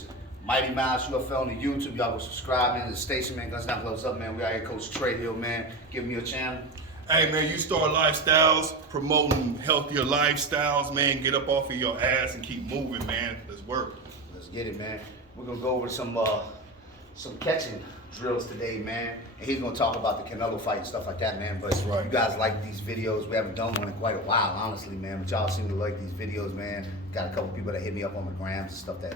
It's Mighty Mouse UFL on the YouTube. Y'all go subscribe, man, to the station, man. Guns Down, Gloves Up, man. We out here, Coach Trey Hill, man. Give me your channel. Hey, man, you start lifestyles, promoting healthier lifestyles, man. Get up off of your ass and keep moving, man. Let's work. Let's get it, man. We're gonna go over some catching drills today, man. And he's gonna talk about the Canelo fight and stuff like that, man. But right. You guys like these videos. We haven't done one in quite a while, honestly, man. But y'all seem to like these videos, man. Got a couple people that hit me up on the grams and stuff that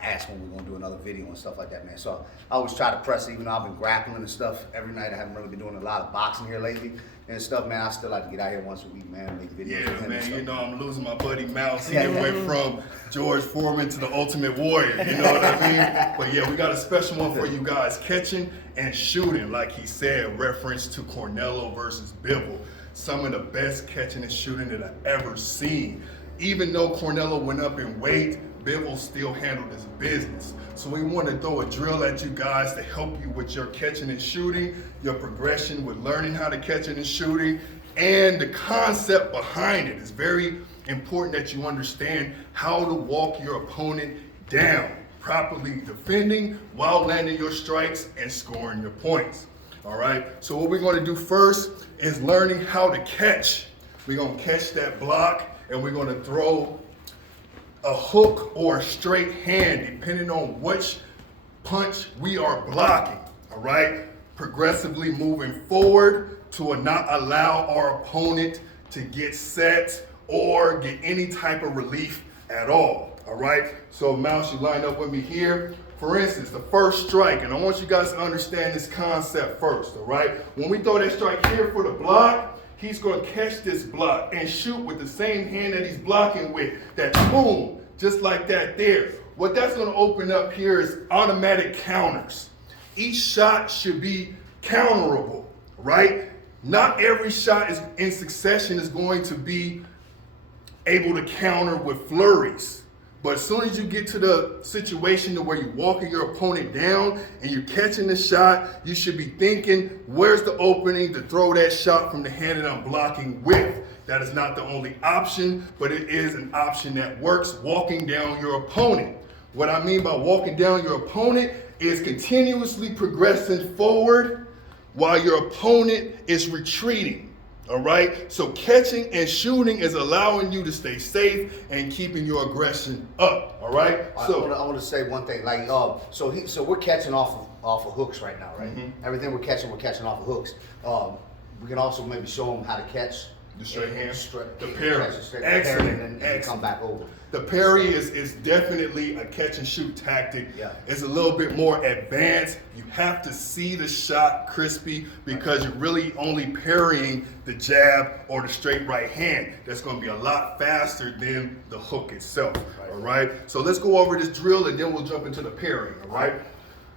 ask when we're gonna do another video and stuff like that, man. So I always try to press it, even though I've been grappling and stuff every night. I haven't really been doing a lot of boxing here lately and stuff, man. I still like to get out here once a week, man, and make videos. Yeah, man, you know, I'm losing my buddy Mouse. He went from George Foreman to the Ultimate Warrior, you know what I mean? But yeah, we got a special one for you guys, catching and shooting, like he said, reference to Canelo versus Bivol. Some of the best catching and shooting that I've ever seen. Even though Canelo went up in weight, Bivol still handled his business. So we want to throw a drill at you guys to help you with your catching and shooting, your progression with learning how to catch and shooting, and the concept behind it. It's very important that you understand how to walk your opponent down, properly defending while landing your strikes and scoring your points. All right, so what we're going to do first is learning how to catch. We're going to catch that block and we're going to throw a hook or a straight hand, depending on which punch we are blocking, all right? Progressively moving forward to not allow our opponent to get set or get any type of relief at all right? So Mouse, you line up with me here. For instance, the first strike, and I want you guys to understand this concept first, all right? When we throw that strike here for the block, he's going to catch this block and shoot with the same hand that he's blocking with. That boom, just like that there. What that's going to open up here is automatic counters. Each shot should be counterable, right? Not every shot is in succession is going to be able to counter with flurries. But as soon as you get to the situation to where you're walking your opponent down and you're catching the shot, you should be thinking, where's the opening to throw that shot from the hand that I'm blocking with? That is not the only option, but it is an option that works, walking down your opponent. What I mean by walking down your opponent is continuously progressing forward while your opponent is retreating. All right, so catching and shooting is allowing you to stay safe and keeping your aggression up. All right. So I want to say one thing. Like, so we're catching off of hooks right now, right? Mm-hmm. Everything we're catching off of hooks. We can also maybe show them how to catch the straight hand, the parry. Excellent. And come back over. The parry is definitely a catch and shoot tactic. Yeah. It's a little bit more advanced. You have to see the shot crispy because you're really only parrying the jab or the straight right hand. That's going to be a lot faster than the hook itself. Right. All right. So let's go over this drill and then we'll jump into the parrying. All right.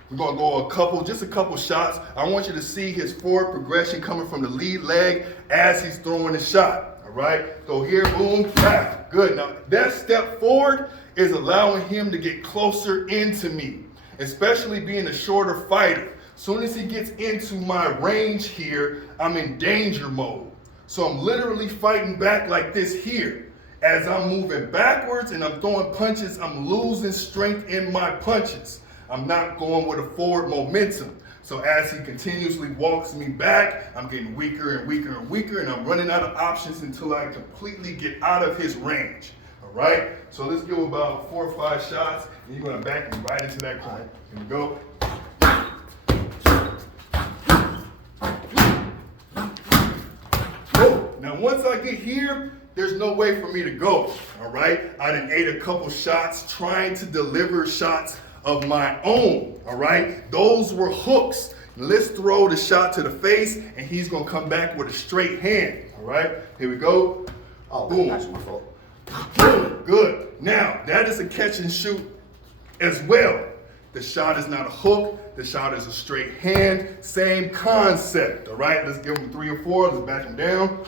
We're going to go just a couple shots. I want you to see his forward progression coming from the lead leg as he's throwing the shot. All right, go here, boom, back. Good. Now, that step forward is allowing him to get closer into me, especially being a shorter fighter. Soon as he gets into my range here, I'm in danger mode. So I'm literally fighting back like this here. As I'm moving backwards and I'm throwing punches, I'm losing strength in my punches. I'm not going with a forward momentum. So as he continuously walks me back, I'm getting weaker and weaker and weaker, and I'm running out of options until I completely get out of his range. All right? So let's go about 4 or 5 shots, and you're going to back me right into that corner. Here we go. Whoa. Now once I get here, there's no way for me to go. All right? I done ate a couple shots trying to deliver shots of my own, all right? Those were hooks. Let's throw the shot to the face, and he's gonna come back with a straight hand, all right? Here we go. Oh, boom. That's my fault. Boom, good. Now, that is a catch and shoot as well. The shot is not a hook, the shot is a straight hand, same concept, all right? Let's give him 3 or 4, let's back him down.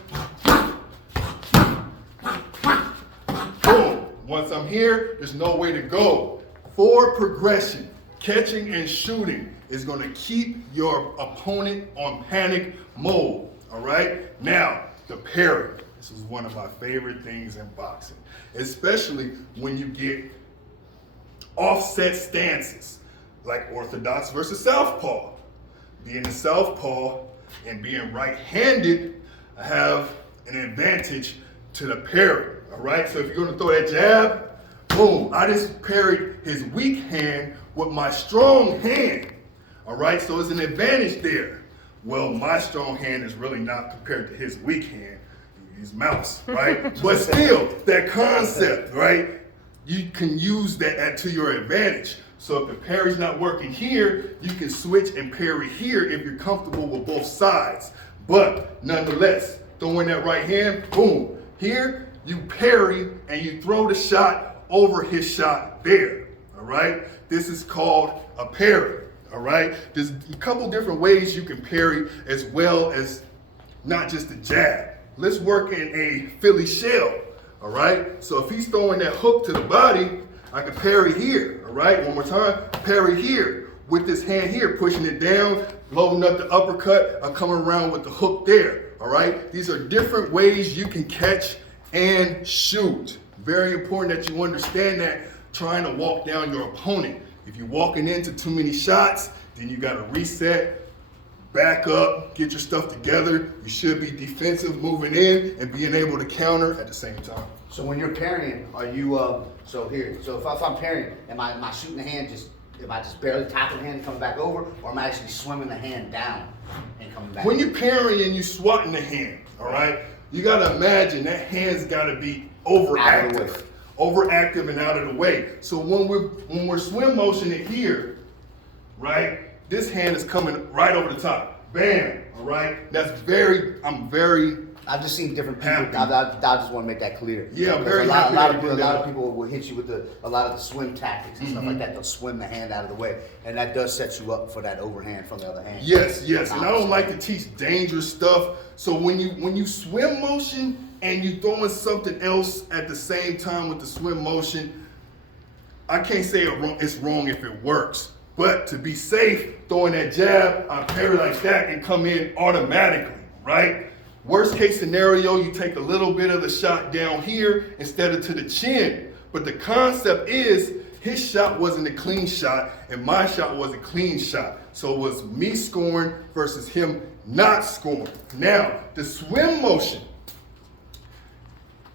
Boom, once I'm here, there's no way to go. Forward progression, catching and shooting is going to keep your opponent on panic mode, all right? Now, the parry. This is one of my favorite things in boxing, especially when you get offset stances, like orthodox versus southpaw. Being a southpaw and being right-handed, I have an advantage to the parry, all right? So if you're gonna throw that jab, boom, I just parried his weak hand with my strong hand, all right? So it's an advantage there. Well, my strong hand is really not compared to his weak hand, his mouse, right? But still, that concept, right? You can use that to your advantage. So if the parry's not working here, you can switch and parry here if you're comfortable with both sides. But nonetheless, throwing that right hand, boom. Here, you parry and you throw the shot over his shot there, all right? This is called a parry, all right? There's a couple different ways you can parry as well as not just a jab. Let's work in a Philly shell, all right? So if he's throwing that hook to the body, I can parry here, all right? One more time, parry here with this hand here, pushing it down, loading up the uppercut, I'm coming around with the hook there, all right? These are different ways you can catch and shoot. Very important that you understand that trying to walk down your opponent. If you're walking into too many shots, then you gotta reset, back up, get your stuff together. You should be defensive, moving in, and being able to counter at the same time. So when you're parrying, are you, so if I'm parrying, am I shooting the hand am I just barely tapping the hand and coming back over, or am I actually swimming the hand down and coming back? When you're parrying, you swatting the hand, all right? You gotta imagine that hand's gotta be overactive. Overactive and out of the way. So when we're swim motioning here, right? This hand is coming right over the top. Bam, all right? I've just seen different people. Happy. I just want to make that clear. Yeah, Because very a lot happy of that you did people will hit you with a lot of the swim tactics and stuff like that. They'll swim the hand out of the way, and that does set you up for that overhand from the other hand. Yes, and I don't like to teach dangerous stuff. So when you swim motion and you throwing something else at the same time with the swim motion, I can't say it's wrong if it works. But to be safe, throwing that jab, I parry like that and come in automatically, right? Worst case scenario, you take a little bit of the shot down here instead of to the chin. But the concept is his shot wasn't a clean shot and my shot was a clean shot. So it was me scoring versus him not scoring. Now, the swim motion,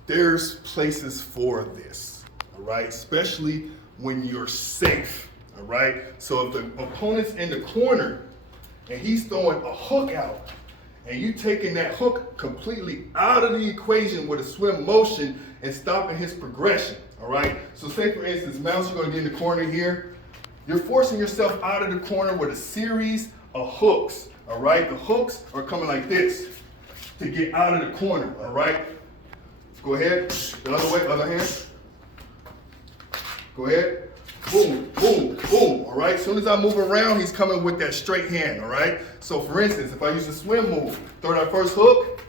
there's places for this, all right? Especially when you're safe, all right? So if the opponent's in the corner and he's throwing a hook out, and you taking that hook completely out of the equation with a swim motion and stopping his progression, all right? So say for instance, Mouse, you're gonna get in the corner here. You're forcing yourself out of the corner with a series of hooks, all right? The hooks are coming like this to get out of the corner, all right? Go ahead, the other way, other hand. Go ahead. Boom, boom, boom, all right? As soon as I move around, he's coming with that straight hand, all right? So for instance, if I use a swim move, throw that first hook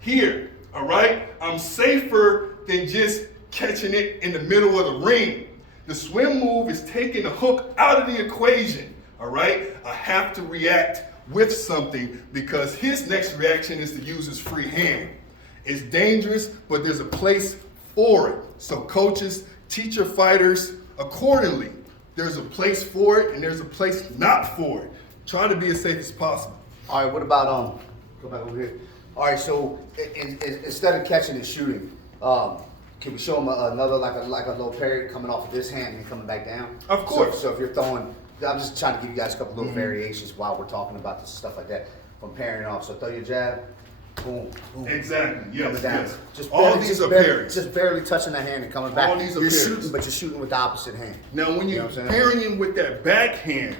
here, all right? I'm safer than just catching it in the middle of the ring. The swim move is taking the hook out of the equation, all right? I have to react with something because his next reaction is to use his free hand. It's dangerous, but there's a place for it. So coaches, teach your fighters accordingly. There's a place for it and there's a place not for it. Try to be as safe as possible. All right, what about go back over here. All right, so instead of catching and shooting, can we show them another like a little parry coming off of this hand and coming back down? Of course. So if you're throwing, I'm just trying to give you guys a couple little variations while we're talking about this stuff like that from parrying off. So throw your jab, boom, boom. Exactly. Yes. Coming down. Yes. Just All barely, these just are barely, parries. just barely touching the hand and coming back. All these are you're parries. shooting, but you're shooting with the opposite hand. Now, when you're what I'm saying? parrying with that backhand,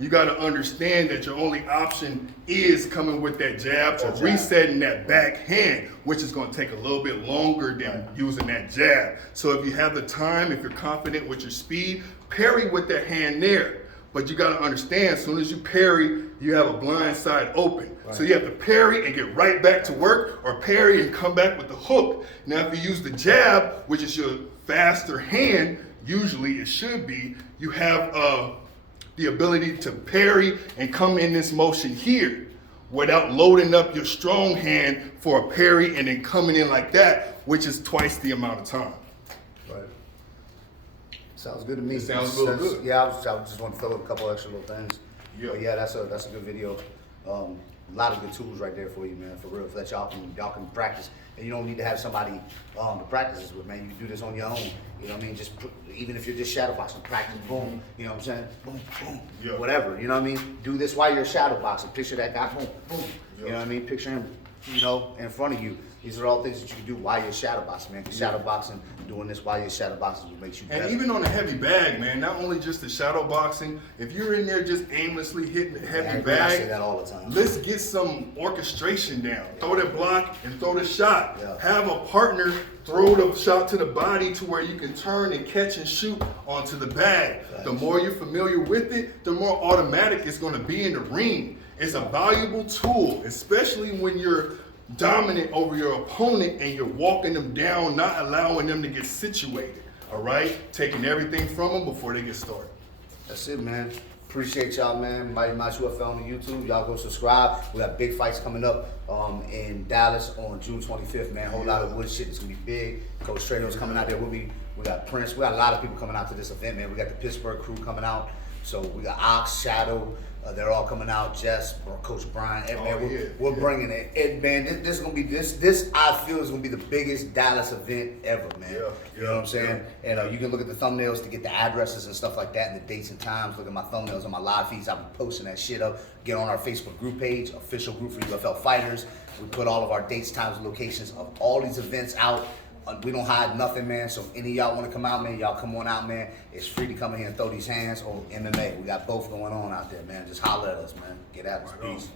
you got to understand that your only option is coming with that jab or resetting that backhand, which is going to take a little bit longer than using that jab. So if you have the time, if you're confident with your speed, parry with that hand there. But you got to understand, as soon as you parry, you have a blind side open. Right. So you have to parry and get right back to work, or parry and come back with the hook. Now, if you use the jab, which is your faster hand, usually it should be, you have the ability to parry and come in this motion here without loading up your strong hand for a parry and then coming in like that, which is twice the amount of time. Right. Sounds good to me. It sounds real good. Yeah, I just want to throw in a couple extra little things. Yeah. But yeah, that's a good video. A lot of good tools right there for you, man, for real. That y'all can practice, and you don't need to have somebody to practice this with, man. You can do this on your own. You know what I mean? Even if you're just shadow boxing, practice, boom. You know what I'm saying? Boom, boom, Yeah. whatever. You know what I mean? Do this while you're shadow boxing. Picture that guy, boom, boom. Yeah. You know what I mean? Picture him, you know, in front of you. These are all things that you can do while you're shadow boxing, man. 'Cause shadow boxing, doing this while you're shadow boxing, will make you better. And even on a heavy bag, man, not only just the shadow boxing, if you're in there just aimlessly hitting the heavy I bag, say that all the time. let's get some orchestration down. Throw that block and throw the shot. Yeah. Have a partner throw the shot to the body to where you can turn and catch and shoot onto the bag. The more you're familiar with it, the more automatic it's going to be in the ring. It's a valuable tool, especially when you're dominant over your opponent and you're walking them down, not allowing them to get situated. All right? Taking everything from them before they get started. That's it, man. Appreciate y'all, man. Mighty Machu UFL on the YouTube. Y'all go subscribe. We got big fights coming up in Dallas on June 25th, man. Whole lot of wood shit. It's gonna be big. Coach Trado's coming out there with me. We got Prince. We got a lot of people coming out to this event, man. We got the Pittsburgh crew coming out. So we got Ox, Shadow. They're all coming out. Jess, Coach Brian. And, man, we're bringing it. And, man, this is gonna be this. I feel is gonna be the biggest Dallas event ever, man. You know what I'm saying? And you can look at the thumbnails to get the addresses and stuff like that, and the dates and times. Look at my thumbnails on my live feeds. I'll be posting that shit up. Get on our Facebook group page, official group for UFL fighters. We put all of our dates, times, and locations of all these events out. We don't hide nothing, man. So if any of y'all want to come out, man, y'all come on out, man. It's free to come in here and throw these hands or MMA. We got both going on out there, man. Just holler at us, man. Get at us. Peace.